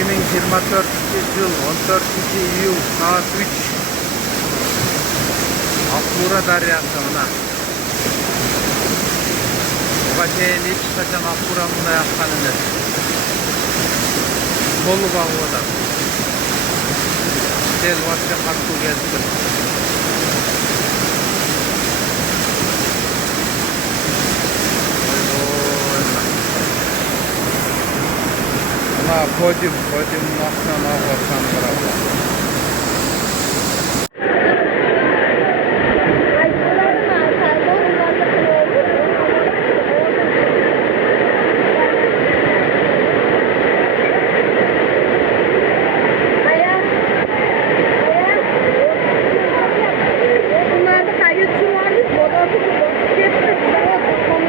2024 yıl 14. iyul saat 3 Akbura Deryası mına. Buga çeyin ilk çıkacağım Akbura mına yakkanını. Kolu bağlıdan. Del varsa katkı gelsin. Podyum, podyum nasıl ne var sanırım.